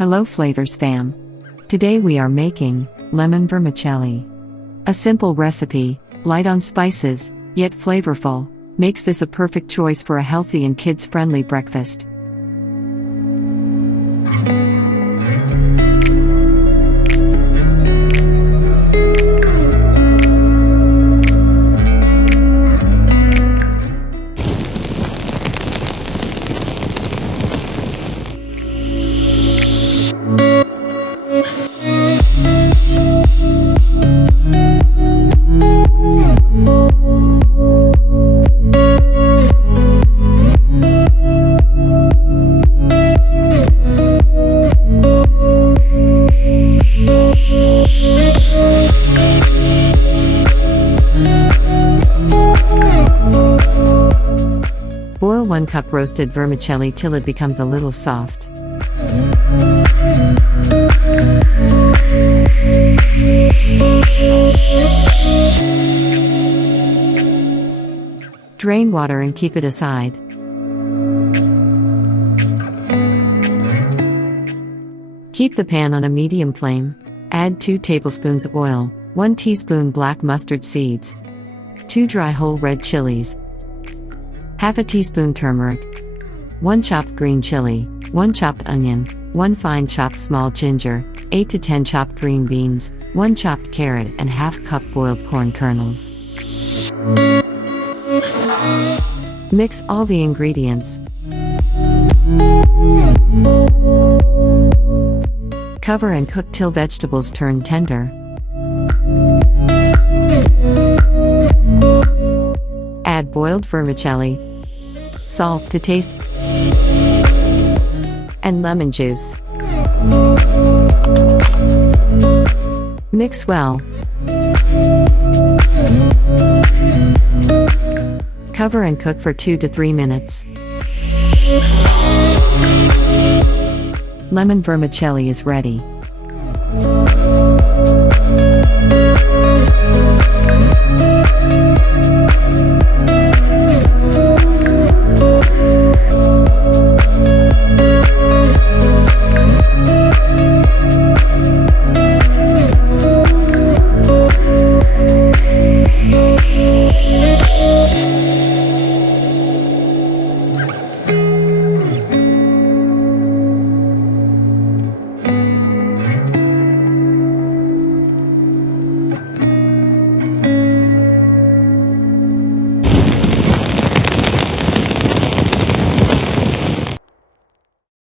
Hello Flavors fam. Today we are making lemon vermicelli. A simple recipe, light on spices, yet flavorful, makes this a perfect choice for a healthy and kids-friendly breakfast. Boil 1 cup roasted vermicelli till it becomes a little soft. Drain water and keep it aside. Keep the pan on a medium flame. Add 2 tablespoons oil, 1 teaspoon black mustard seeds, 2 dry whole red chilies, half a teaspoon turmeric, 1 chopped green chili, 1 chopped onion, 1 fine chopped small ginger, 8 to 10 chopped green beans, 1 chopped carrot and half cup boiled corn kernels. Mix all the ingredients. Cover and cook till vegetables turn tender. Add boiled vermicelli, salt to taste, and lemon juice. Mix well. Cover and cook for 2 to 3 minutes. Lemon vermicelli is ready.